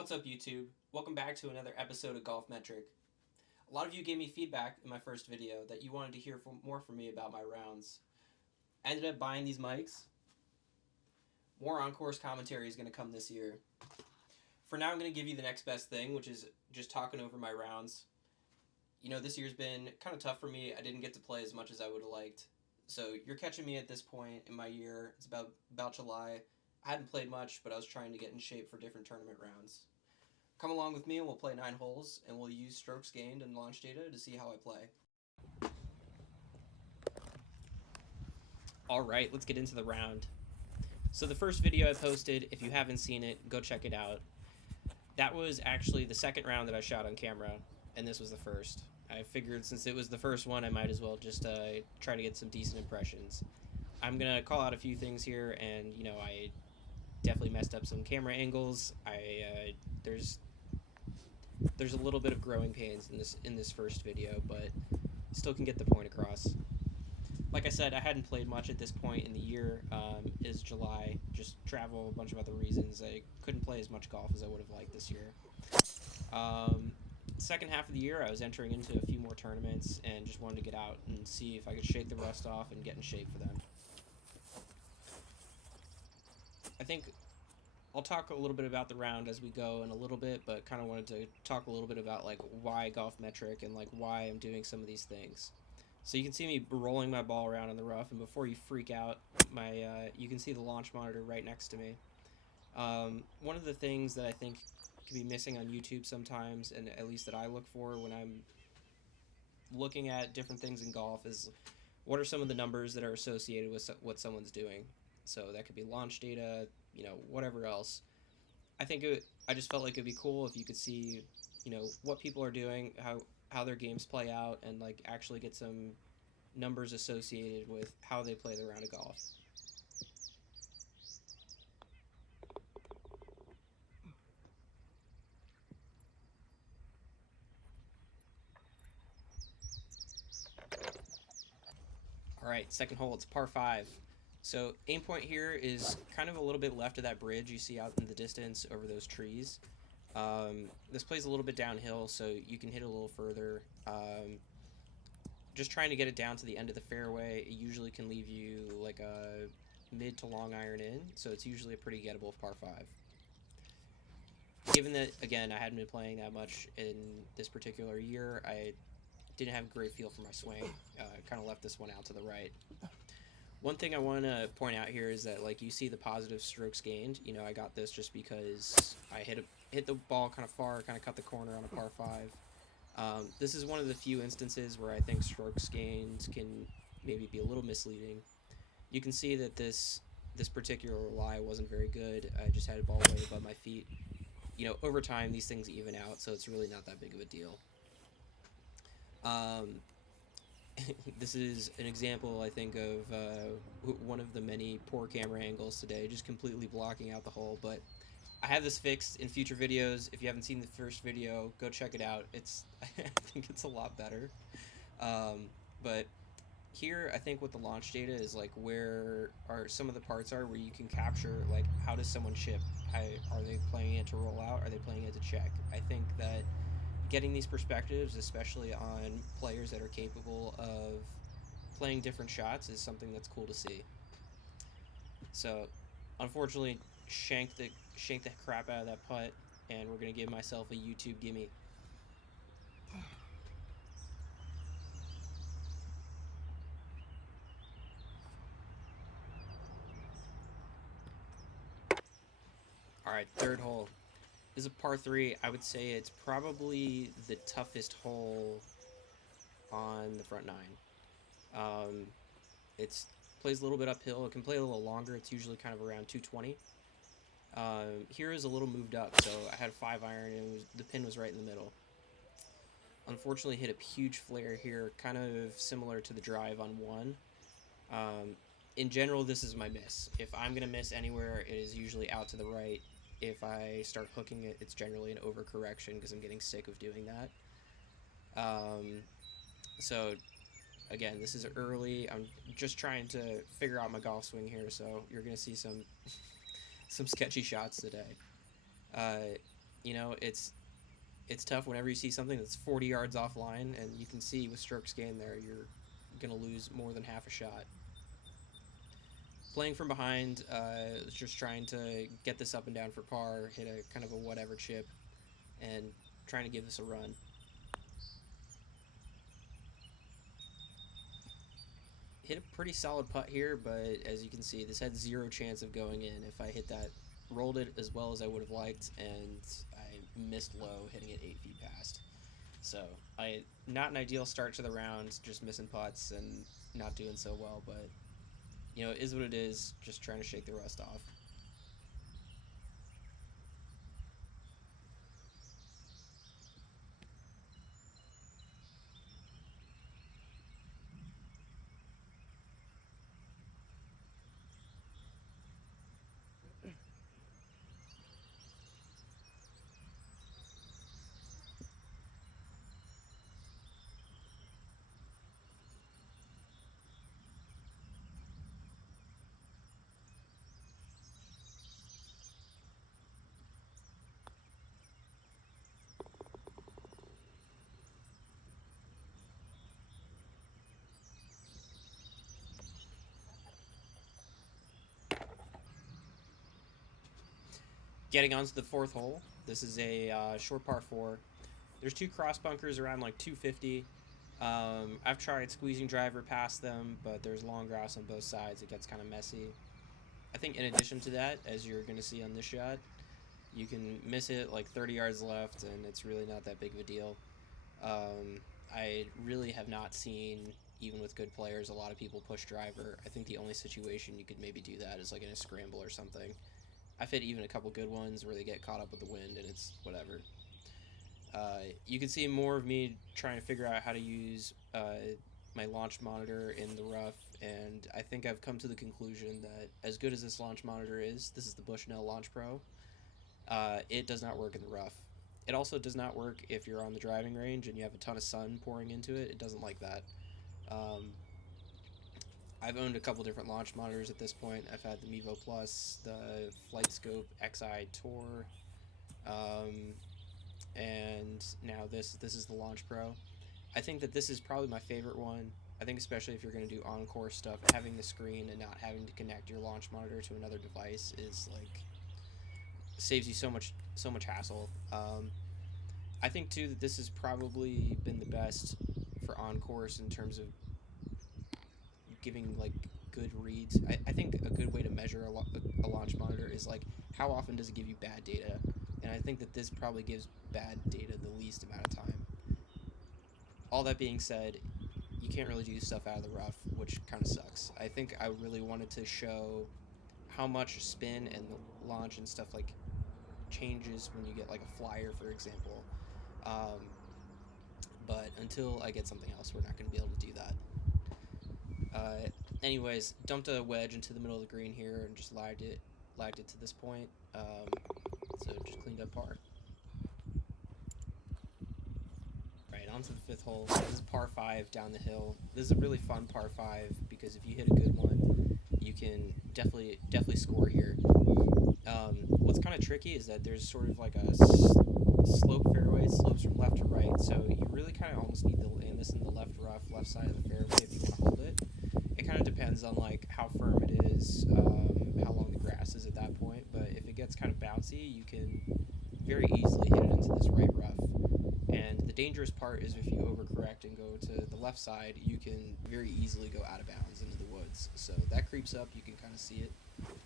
What's up, YouTube? Welcome back to another episode of Golfmetric. A lot of you gave me feedback in my first video that you wanted to hear more from me about my rounds. I ended up buying these mics. More on-course commentary is going to come this year. For now, I'm going to give you the next best thing, which is just talking over my rounds. You know, this year's been kind of tough for me. I didn't get to play as much as I would have liked. So you're catching me at this point in my year. It's about July. I hadn't played much, but I was trying to get in shape for different tournament rounds. Come along with me and we'll play 9 holes, and we'll use strokes gained and launch data to see how I play. Alright, let's get into the round. So the first video I posted, if you haven't seen it, go check it out. That was actually the second round that I shot on camera, and this was the first. I figured since it was the first one, I might as well just try to get some decent impressions. I'm going to call out a few things here, and, you know, I definitely messed up some camera angles. There's a little bit of growing pains in this first video, but still can get the point across. Like I said, I hadn't played much at this point in the year. It is July, just travel, a bunch of other reasons. I couldn't play as much golf as I would have liked this year. Second half of the year, I was entering into a few more tournaments and just wanted to get out and see if I could shake the rust off and get in shape for them. I think I'll talk a little bit about the round as we go in a little bit, but kind of wanted to talk a little bit about like why golfmetric and like why I'm doing some of these things. So you can see me rolling my ball around in the rough, and before you freak out, you can see the launch monitor right next to me. One of the things that I think can be missing on YouTube sometimes, and at least that I look for when I'm looking at different things in golf, is what are some of the numbers that are associated with what someone's doing. So that could be launch data, you know, whatever else. I just felt like it'd be cool if you could see, you know, what people are doing, how their games play out, and like actually get some numbers associated with how they play the round of golf. Alright, second hole, it's par 5. So aim point here is kind of a little bit left of that bridge you see out in the distance over those trees. This plays a little bit downhill, so you can hit a little further. Just trying to get it down to the end of the fairway, it usually can leave you like a mid to long iron in, so it's usually a pretty gettable par 5. Given that, again, I hadn't been playing that much in this particular year, I didn't have a great feel for my swing. Kind of left this one out to the right. One thing I want to point out here is that, like, you see the positive strokes gained. You know, I got this just because I hit the ball kind of far, kind of cut the corner on a par 5. This is one of the few instances where I think strokes gained can maybe be a little misleading. You can see that this particular lie wasn't very good. I just had a ball way above my feet. You know, over time, these things even out, so it's really not that big of a deal. This is an example, I think, of one of the many poor camera angles today, just completely blocking out the hole, but I have this fixed in future videos. If you haven't seen the first video, go check it out. I think it's a lot better. But here, I think what the launch data is, like, where are some of the parts are where you can capture, like, how does someone chip? Are they playing it to roll out? Are they playing it to check? I think that getting these perspectives, especially on players that are capable of playing different shots, is something that's cool to see. So, unfortunately, shanked the crap out of that putt, and we're going to give myself a YouTube gimme. Alright, third hole. This is a par 3. I would say it's probably the toughest hole on the front 9. It plays a little bit uphill. It can play a little longer. It's usually kind of around 220. Here is a little moved up, so I had a 5 iron, and the pin was right in the middle. Unfortunately, hit a huge flare here, kind of similar to the drive on 1. In general, this is my miss. If I'm going to miss anywhere, it is usually out to the right. If I start hooking it, it's generally an overcorrection because I'm getting sick of doing that. So, again, this is early. I'm just trying to figure out my golf swing here, so you're going to see some sketchy shots today. You know, it's tough whenever you see something that's 40 yards offline, and you can see with strokes gained there, you're gonna lose more than half a shot. Playing from behind, just trying to get this up and down for par, hit a kind of a whatever chip, and trying to give this a run. Hit a pretty solid putt here, but as you can see, this had zero chance of going in if I hit that. Rolled it as well as I would have liked, and I missed low, hitting it 8 feet past. So I not an ideal start to the round, just missing putts and not doing so well, but you know, it is what it is. Just trying to shake the rust off. Getting onto the fourth hole. This is a short par four. There's two cross bunkers around like 250. I've tried squeezing driver past them, but there's long grass on both sides. It gets kind of messy. I think in addition to that, as you're going to see on this shot, you can miss it like 30 yards left, and it's really not that big of a deal. I really have not seen, even with good players, a lot of people push driver. I think the only situation you could maybe do that is like in a scramble or something. I've hit even a couple good ones where they get caught up with the wind and it's whatever. You can see more of me trying to figure out how to use my launch monitor in the rough, and I think I've come to the conclusion that as good as this launch monitor is, this is the Bushnell Launch Pro, it does not work in the rough. It also does not work if you're on the driving range and you have a ton of sun pouring into it. It doesn't like that. Um, I've owned a couple different launch monitors at this point. I've had the Mevo Plus, the FlightScope XI Tour, um, and now this is the Launch Pro. I think that this is probably my favorite one. I think especially if you're going to do on-course stuff, having the screen and not having to connect your launch monitor to another device is like saves you so much hassle. I think too that this has probably been the best for on-course in terms of giving like good reads. I think a good way to measure a launch monitor is like how often does it give you bad data, and I think that this probably gives bad data the least amount of time. All that being said, you can't really do stuff out of the rough, which kind of sucks. I think I really wanted to show how much spin and the launch and stuff like changes when you get like a flyer, for example. Um, but until I get something else, we're not going to be able to do that. Anyways, dumped a wedge into the middle of the green here and just lagged it to this point. So just cleaned up par. Right, on to the fifth hole. This is par five down the hill. This is a really fun par five because if you hit a good one, you can definitely score here. What's kind of tricky is that there's sort of like a slope fairway. It slopes from left to right, so you really kind of almost need to land this in the left rough, left side of the fairway if you want to hold it. It kind of depends on like how firm it is, how long the grass is at that point. But if it gets kind of bouncy, you can very easily hit it into this right rough. And the dangerous part is if you overcorrect and go to the left side, you can very easily go out of bounds into the woods. So that creeps up. You can kind of see it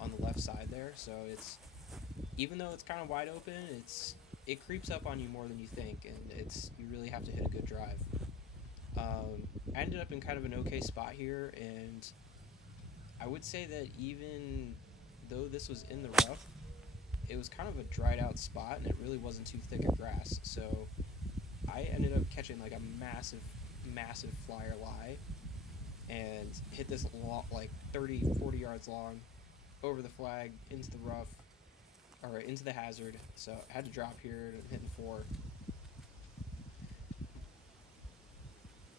on the left side there. So it's even though it's kind of wide open, it creeps up on you more than you think, and you really have to hit a good drive. I ended up in kind of an okay spot here, and I would say that even though this was in the rough, it was kind of a dried out spot, and it really wasn't too thick of grass. So I ended up catching like a massive flyer lie and hit this like 30, 40 yards long over the flag into the rough, or into the hazard. So I had to drop here and hitting four.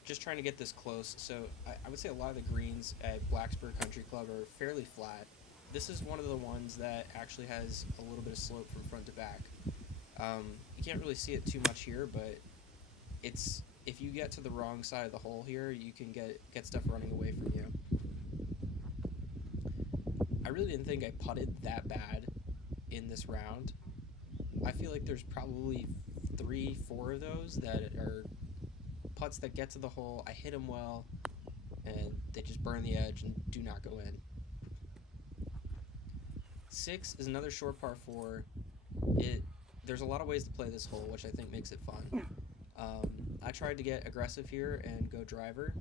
Just trying to get this close. So I would say a lot of the greens at Blacksburg Country Club are fairly flat. This is one of the ones that actually has a little bit of slope from front to back. You can't really see it too much here, but it's if you get to the wrong side of the hole here, you can get stuff running away from you. I really didn't think I putted that bad in this round. I feel like there's probably 3, 4 of those that are putts that get to the hole. I hit them well, and they just burn the edge and do not go in. 6 is another short par 4. There's a lot of ways to play this hole, which I think makes it fun. I tried to get aggressive here and go driver.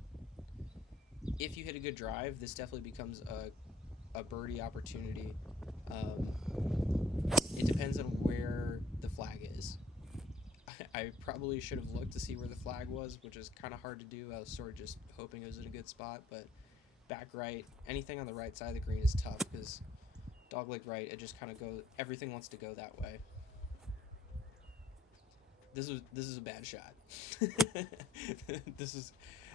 If you hit a good drive, this definitely becomes a birdie opportunity. It depends on where the flag is. I probably should have looked to see where the flag was, which is kind of hard to do. I was sort of just hoping it was in a good spot, but back right, anything on the right side of the green is tough because dogleg right, it just kind of goes, everything wants to go that way. This is a bad shot.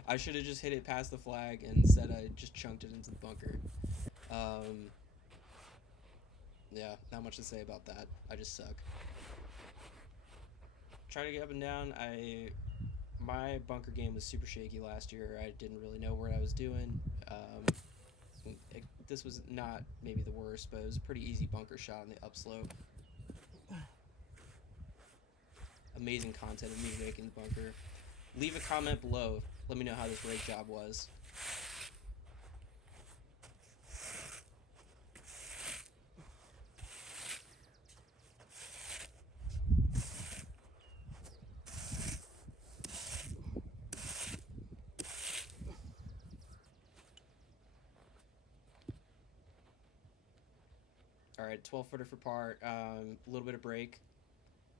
I should have just hit it past the flag, and instead I just chunked it into the bunker. Yeah, not much to say about that. I just suck. Try to get up and down. My bunker game was super shaky last year. I didn't really know what I was doing. This was not maybe the worst, but it was a pretty easy bunker shot on the upslope. Amazing content of me making the bunker. Leave a comment below. Let me know how this rake job was. Alright, 12-footer for par. A little bit of break.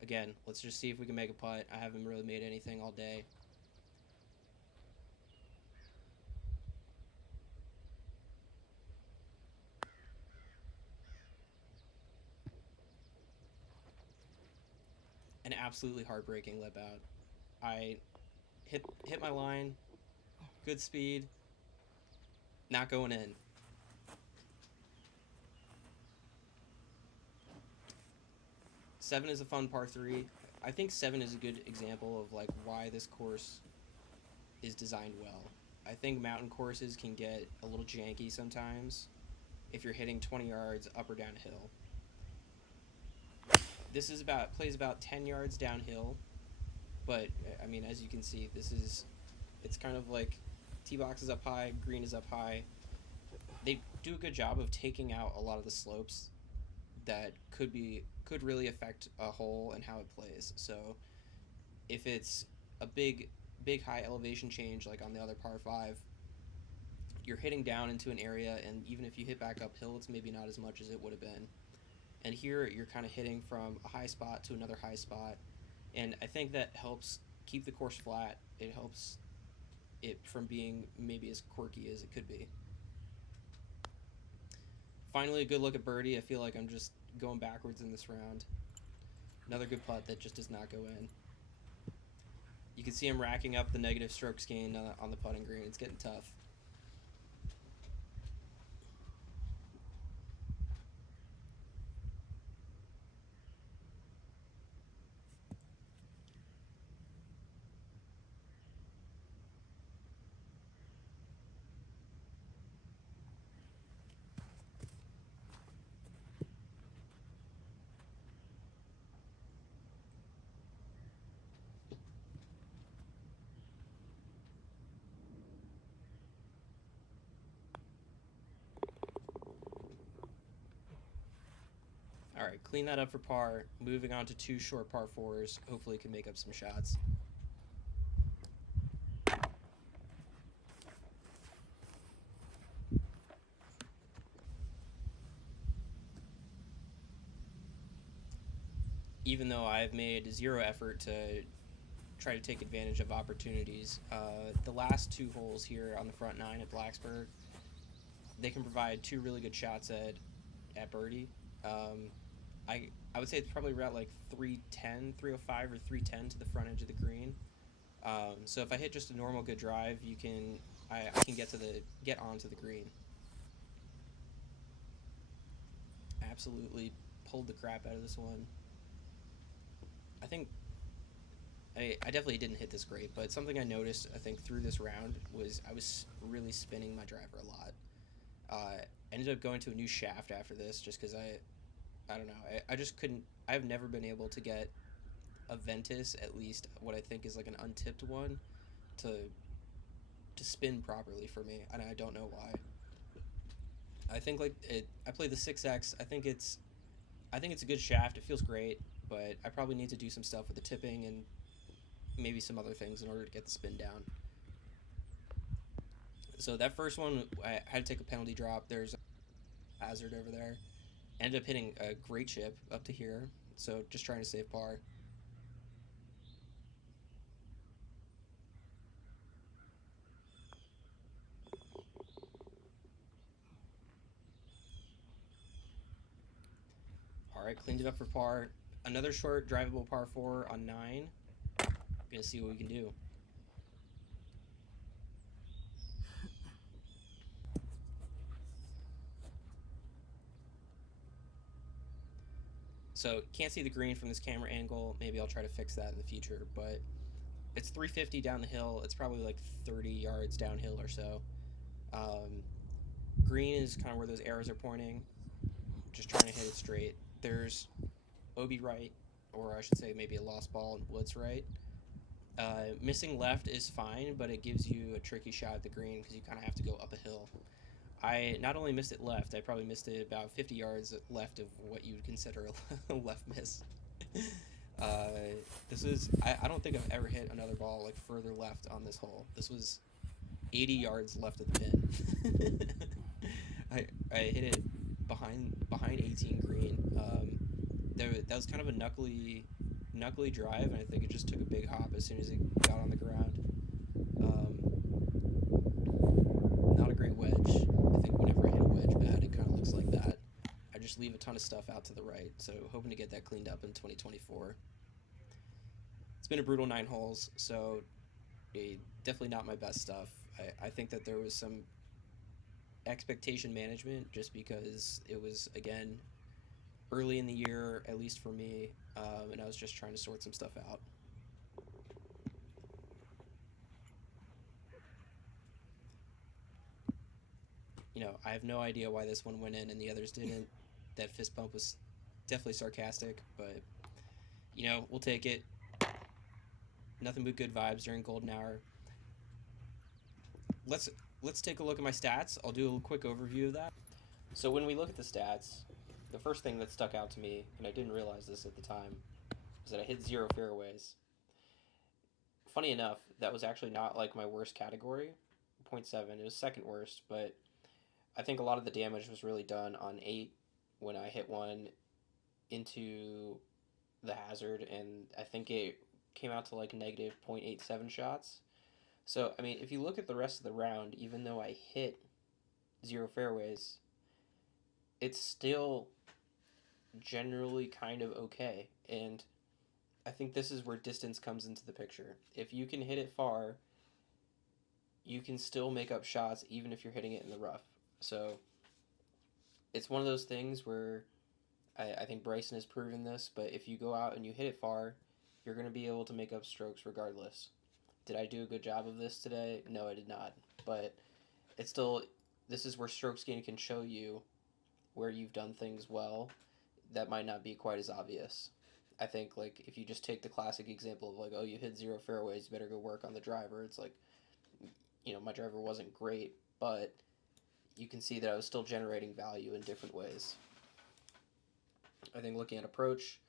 Again, let's just see if we can make a putt. I haven't really made anything all day. An absolutely heartbreaking lip out. I hit my line. Good speed. Not going in. Seven is a fun par 3. I think 7 is a good example of like why this course is designed well. I think mountain courses can get a little janky sometimes if you're hitting 20 yards up or down a hill. This is plays about 10 yards downhill, but I mean, as you can see, it's kind of like tee box is up high, green is up high. They do a good job of taking out a lot of the slopes that could really affect a hole and how it plays. So if it's a big high elevation change like on the other par 5, you're hitting down into an area, and even if you hit back uphill, it's maybe not as much as it would have been. And here you're kind of hitting from a high spot to another high spot, and I think that helps keep the course flat. It helps it from being maybe as quirky as it could be. Finally, a good look at birdie. I feel like I'm just going backwards in this round. Another good putt that just does not go in. You can see him racking up the negative strokes gain on the putting green. It's getting tough. All right, clean that up for par. Moving on to 2 short par 4s. Hopefully, can make up some shots. Even though I've made 0 effort to try to take advantage of opportunities, the last 2 holes here on the front 9 at Blacksburg, they can provide 2 really good shots at birdie. I would say it's probably around like 310, 305 or 310 to the front edge of the green. So if I hit just a normal good drive, I can get onto the green. Absolutely pulled the crap out of this one. I think I definitely didn't hit this great, but something I noticed I think through this round was I was really spinning my driver a lot. Ended up going to a new shaft after this just because I don't know, I just couldn't. I've never been able to get a Ventus, at least what I think is like an untipped one, to spin properly for me, and I don't know why. I think like it. I play the 6X. I think it's a good shaft. It feels great, but I probably need to do some stuff with the tipping and maybe some other things in order to get the spin down. So that first one, I had to take a penalty drop. There's a hazard over there. Ended up hitting a great chip up to here. So just trying to save par. All right, cleaned it up for par. Another short drivable par four on nine. Gonna see what we can do. So can't see the green from this camera angle. Maybe I'll try to fix that in the future. But it's 350 down the hill. It's probably like 30 yards downhill or so. Um, Green is kind of where those arrows are pointing. Just trying to hit it straight. There's OB right, or I should say maybe a lost ball and Woods right. Missing left is fine, but it gives you a tricky shot at the green because you kind of have to go up a hill. I not only missed it left, I probably missed it about 50 yards left of what you would consider a left miss. uh, this is, I don't think I've ever hit another ball like further left on this hole. This was 80 yards left of the pin. I hit it behind 18 green. That was kind of a knuckly drive, and I think it just took a big hop as soon as it got on the ground. Um, Not a great wedge. I think whenever I hit a wedge bad, it kind of looks like that. I just leave a ton of stuff out to the right, so hoping to get that cleaned up in 2024. It's been a brutal 9 holes, so definitely not my best stuff. I think that there was some expectation management just because it was, again, early in the year, at least for me, and I was just trying to sort some stuff out. I have no idea why this one went in and the others didn't. That fist bump was definitely sarcastic, but we'll take it. Nothing but good vibes during golden hour. Let's let's take a look at my stats. I'll do a quick overview of that. So when we look at the stats, the first thing that stuck out to me, and I didn't realize this at the time, is that I hit 0 fairways. Funny enough, that was actually not like my worst category, 0.7. It was second worst, but I think a lot of the damage was really done on 8 when I hit one into the hazard, and I think it came out to like negative 0.87 shots. So, I mean, if you look at the rest of the round, even though I hit 0 fairways, it's still generally kind of okay. And I think this is where distance comes into the picture. If you can hit it far, you can still make up shots even if you're hitting it in the rough. So it's one of those things where I think Bryson has proven this, but if you go out and you hit it far, you're going to be able to make up strokes regardless. Did I do a good job of this today? No, I did not. But it's still, this is where stroke gain can show you where you've done things well that might not be quite as obvious. I think like if you just take the classic example of like, oh, you hit 0 fairways, you better go work on the driver. It's like, my driver wasn't great, but you can see that I was still generating value in different ways. I think looking at approach,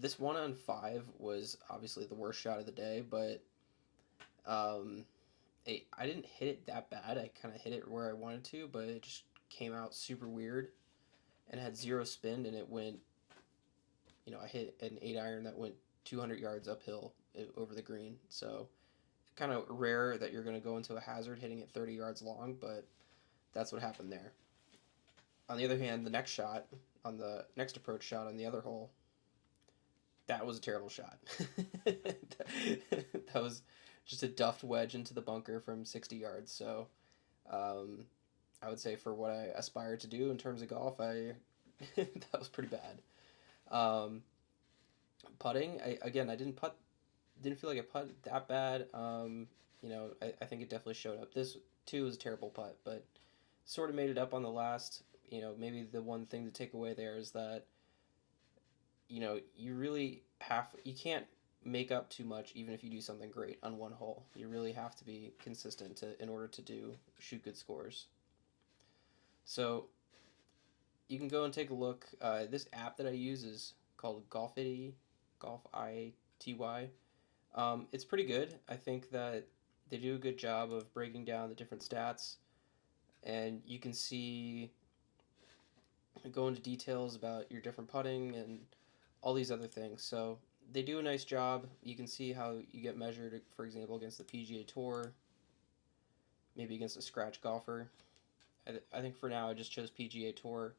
this 1-on-5 was obviously the worst shot of the day, but I didn't hit it that bad. I kind of hit it where I wanted to, but it just came out super weird and had 0 spin, and it went, I hit an 8-iron that went 200 yards uphill over the green. So kind of rare that you're going to go into a hazard hitting it 30 yards long, but that's what happened there. On the other hand, the next shot, on the next approach shot on the other hole, that was a terrible shot. That was just a duffed wedge into the bunker from 60 yards. So I would say for what I aspire to do in terms of golf, that was pretty bad. Putting, I didn't feel like I put that bad. I think it definitely showed up. This too was a terrible putt, but sort of made it up on the last. Maybe the one thing to take away there is that you can't make up too much even if you do something great on one hole. You really have to be consistent in order to shoot good scores. So you can go and take a look. This app that I use is called Golfity, Golf ITY. It's pretty good. I think that they do a good job of breaking down the different stats, and you can go into details about your different putting and all these other things. So they do a nice job. You can see how you get measured, for example, against the PGA Tour, maybe against a scratch golfer. I think for now I just chose PGA Tour.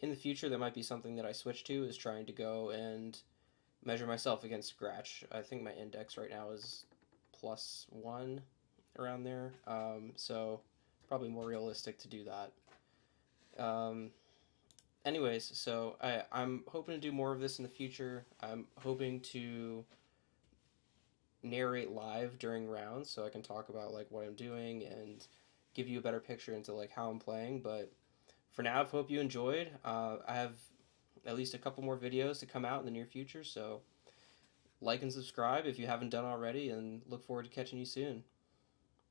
In the future, that might be something that I switch to, is trying to go and measure myself against scratch. I think my index right now is +1 around there. So probably more realistic to do that. Anyways, so I'm hoping to do more of this in the future. I'm hoping to narrate live during rounds so I can talk about like what I'm doing and give you a better picture into like how I'm playing. But for now, I hope you enjoyed. I have at least a couple more videos to come out in the near future, so like and subscribe if you haven't done already, and look forward to catching you soon.